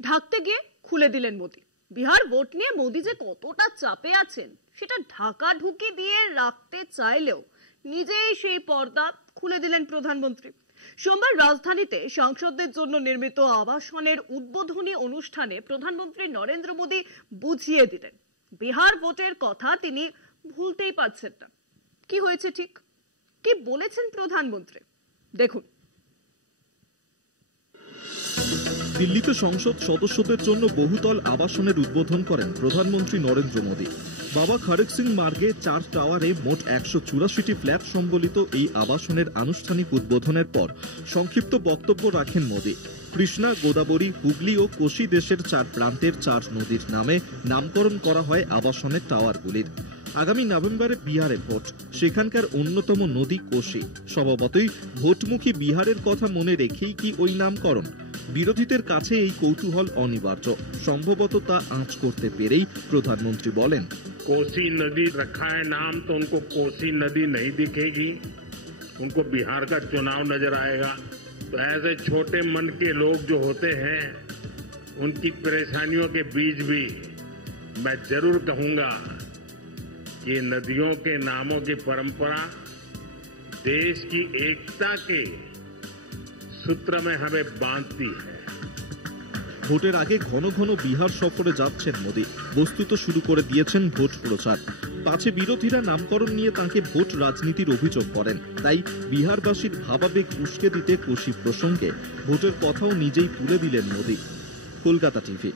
ঢাকতে গিয়ে খুলে দিলেন মোদি। বিহার ভোট নিয়ে মোদি যে কতটা চাপে আছেন সেটা ঢাকাঢুকি দিয়ে রাখতে চাইলেও নিজেই সেই পর্দা খুলে দিলেন প্রধানমন্ত্রী। সোমবার রাজধানীতে সাংসদদের জন্য নির্মিত আবাসনের উদ্বোধনী অনুষ্ঠানে প্রধানমন্ত্রী নরেন্দ্র মোদি বুঝিয়ে দিলেন বিহার ভোটের কথা তিনি ভুলতেই পারছেন না। কি হয়েছে ঠিক, কি বলেছেন প্রধানমন্ত্রী দেখুন। দিল্লিতে সংসদ সদস্যদের জন্য বহুতল আবাসনের উদ্বোধন করেন প্রধানমন্ত্রী নরেন্দ্র মোদী। বাবা খড়গ সিং মার্গে 4 টাওয়ারে মোট 184টি ফ্ল্যাট সম্বলিত এই আবাসনের আনুষ্ঠানিক উদ্বোধনের পর সংক্ষিপ্ত বক্তব্য রাখেন মোদী। কৃষ্ণা, গোদাবরী, হুগলি ও কোশি দেশের 4 প্রান্তের 4 নদীর নামে নামকরণ করা হয় আবাসনের টাওয়ারগুলির। আগামী নভেম্বরে বিহারে ভোট, সেখানকার অন্যতম নদী কোশি। স্বভাবতই ভোটমুখী বিহারের কথা মনে রেখেই কি ওই নামকরণ? বিরোধীদের কাছে এই কৌতূহল অনিবার্য। সম্ভবত তা আঁচ করতে পেরেই প্রধানমন্ত্রী বলেন, कोसी नदी रखा है नाम तो उनको कोसी नदी नहीं दिखेगी, उनको बिहार का चुनाव नजर आएगा। तो ऐसे छोटे मन के लोग जो होते हैं उनकी परेशानियों के बीच भी मैं जरूर कहूंगा कि नदियों के नामों की परंपरा देश की एकता के सूत्र में हमें बांधती है। ভোটের আগে ঘন ঘন বিহার সফরে যাচ্ছেন মোদী। বস্তুত শুরু করে দিয়েছেন ভোট প্রচার। পাছে বিরোধীরা নামকরণ নিয়ে তাঁকে ভোট রাজনীতির অভিযোগ করেন। তাই বিহারবাসীর ভাবাবেগ উস্কে দিতে কোশি প্রসঙ্গে ভোটের কথাও নিজেই তুলে দিলেন মোদী। কলকাতা টিভি।